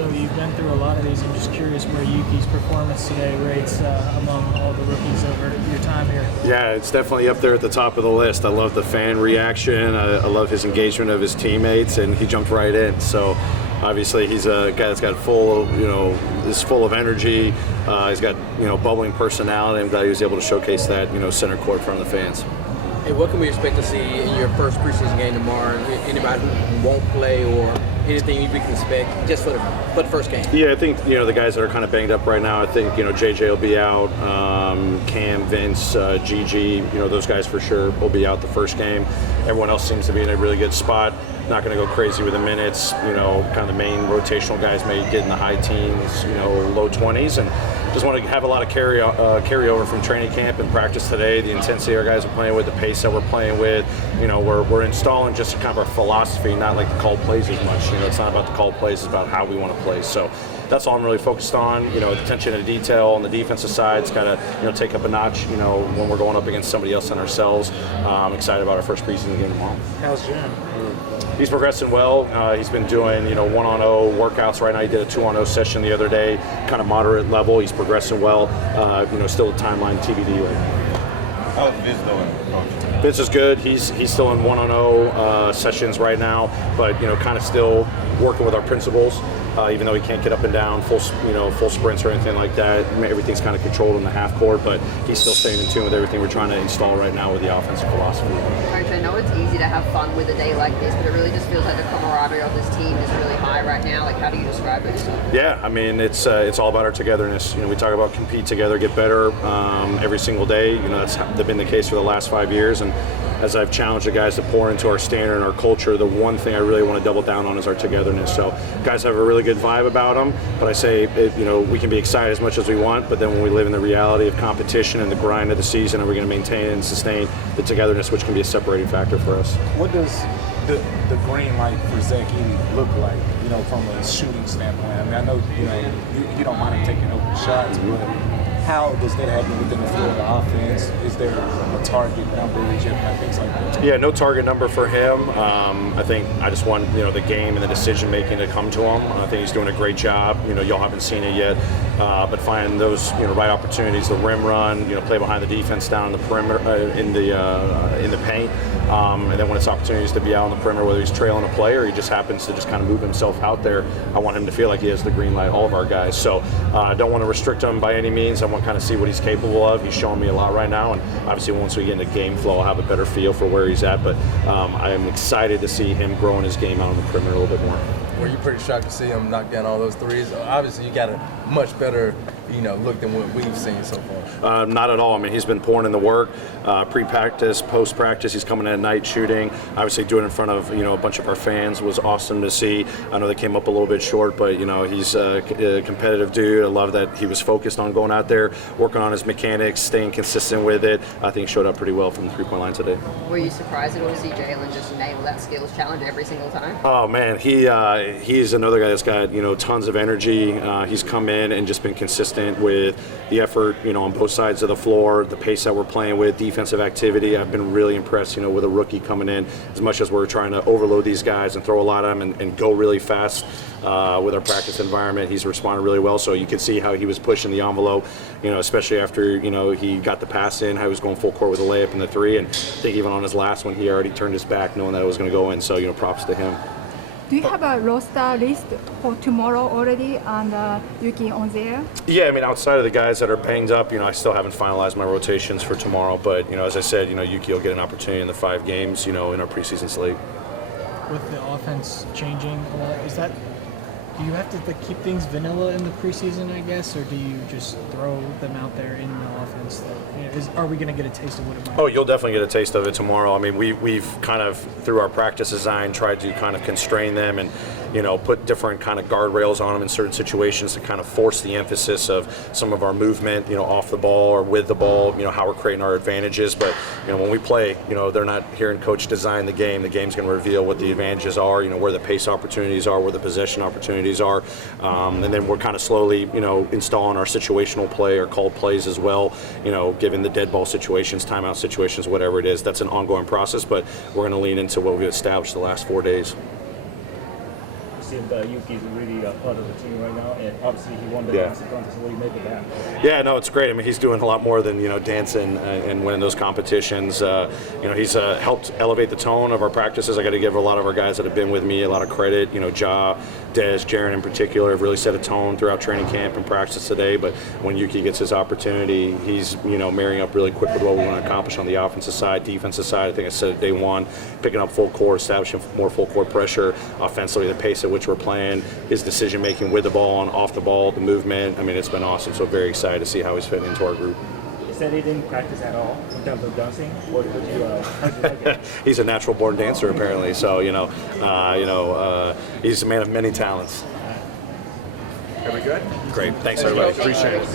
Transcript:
So you've been through a lot of these. I'm just curious where Yuki's performance today rates among all the rookies over your time here. Yeah, it's definitely up there at the top of the list. I love the fan reaction. I love his engagement of his teammates, and he jumped right in. So obviously he's a guy that's got is full of energy. He's got, bubbling personality. I'm glad he was able to showcase that, center court in front of the fans. Hey, what can we expect to see in your first preseason game tomorrow? Anybody who won't play or anything we can expect just for the first game? Yeah, I think, the guys that are kind of banged up right now, I think, JJ will be out, Cam, Vince, Gigi, those guys for sure will be out the first game. Everyone else seems to be in a really good spot. Not going to go crazy with the minutes. Kind of the main rotational guys may get in the high teens, low 20s, and just want to have a lot of carryover from training camp and practice today. The intensity our guys are playing with, the pace that we're playing with. We're installing just kind of our philosophy, not like the called plays as much. It's not about the called plays, it's about how we want to play. So that's all I'm really focused on. Attention to detail on the defensive side. It's got to take up a notch. When we're going up against somebody else than ourselves. I'm excited about our first preseason game tomorrow. How's Jim? He's progressing well. He's been doing, 1-on-0 workouts right now. He did a 2-on-0 session the other day, kind of moderate level. He's progressing well. Still a timeline TBD right now. How's Vince doing, Coach? Vince is good. He's still in 1-on-0 sessions right now, but kind of still working with our principals. Even though he can't get up and down full sprints or anything like that, everything's kind of controlled in the half court. But he's still staying in tune with everything we're trying to install right now with the offensive philosophy. Coach, I know it's easy to have fun with a day like this, but it really just feels like the camaraderie of this team is really high right now. Like, how do you describe it? Yeah, I mean, it's all about our togetherness. We talk about compete together, get better every single day. That's been the case for the last 5 years, and as I've challenged the guys to pour into our standard and our culture, the one thing I really want to double down on is our togetherness. So guys have a really good vibe about them, but I say, we can be excited as much as we want, but then when we live in the reality of competition and the grind of the season, are we going to maintain and sustain the togetherness, which can be a separating factor for us. What does the green light for Zack E look like, from a shooting standpoint? I mean, I know, you don't mind him taking open shots, but how does that happen within the flow of the offense? Is there a target number, things like that? Yeah, no target number for him. I think I just want the game and the decision making to come to him. I think he's doing a great job. Y'all haven't seen it yet, but finding those right opportunities, the rim run, play behind the defense down in the perimeter, in the paint, and then when it's opportunities to be out on the perimeter, whether he's trailing a play or he just happens to just kind of move himself out there, I want him to feel like he has the green light. All of our guys. So I don't want to restrict him by any means. I want to kind of see what he's capable of. He's showing me a lot right now, and obviously once we get into game flow, I'll have a better feel for where he's at. But I am excited to see him growing his game out on the perimeter a little bit more. Were you pretty shocked to see him knock down all those threes? Obviously, you got a much better, look than what we've seen so far. Not at all. I mean, he's been pouring in the work, pre-practice, post-practice. He's coming in at night shooting. Obviously, doing it in front of a bunch of our fans was awesome to see. I know they came up a little bit short, but he's a competitive dude. I love that he was focused on going out there, working on his mechanics, staying consistent with it. I think he showed up pretty well from the three-point line today. Were you surprised at all to see Jaylen just nail that skills challenge every single time? Oh man, he's another guy that's got tons of energy. He's come in and just been consistent with the effort, on both sides of the floor, the pace that we're playing with, defensive activity. I've been really impressed, with a rookie coming in. As much as we're trying to overload these guys and throw a lot of them and go really fast with our practice environment, he's responded really well. So you could see how he was pushing the envelope, especially after, he got the pass in, how he was going full court with a layup and the three. And I think even on his last one, he already turned his back knowing that it was going to go in. So, props to him. Do you have a roster list for tomorrow already and Yuki on there? Yeah, I mean, outside of the guys that are banged up, I still haven't finalized my rotations for tomorrow. But, as I said, Yuki will get an opportunity in the 5 games, in our preseason slate. With the offense changing a lot, do you have to keep things vanilla in the preseason, I guess, or do you just throw them out there in the offense? Are we going to get a taste of what it might be? Oh, you'll definitely get a taste of it tomorrow. I mean, we've kind of, through our practice design, tried to kind of constrain them and, put different kind of guardrails on them in certain situations to kind of force the emphasis of some of our movement, off the ball or with the ball, how we're creating our advantages. But, when we play, they're not hearing coach design the game. The game's going to reveal what the advantages are, where the pace opportunities are, where the possession opportunities are. And then we're kind of slowly, installing our situational play or called plays as well, given the dead ball situations, timeout situations, whatever it is. That's an ongoing process, but we're going to lean into what we've established the last 4 days. see if Yuki is really part of the team right now, and obviously he won the Yeah. dancing contest. What do you make of that? Yeah, no, it's great. I mean, he's doing a lot more than dancing and winning those competitions. He's helped elevate the tone of our practices. I got to give a lot of our guys that have been with me a lot of credit. Ja, Des, Jaren in particular have really set a tone throughout training camp and practice today. But when Yuki gets his opportunity, he's marrying up really quick with what we want to accomplish on the offensive side, defensive side. I think I said it day one, picking up full court, establishing more full court pressure offensively, the pace at which we're playing, his decision making with the ball and off the ball, the movement. I mean, it's been awesome. So very excited to see how he's fitting into our group. You said he didn't practice at all in terms of dancing. What would you like it? He's a natural born dancer apparently. So he's a man of many talents. Are we good? Great. Thanks everybody. Appreciate it.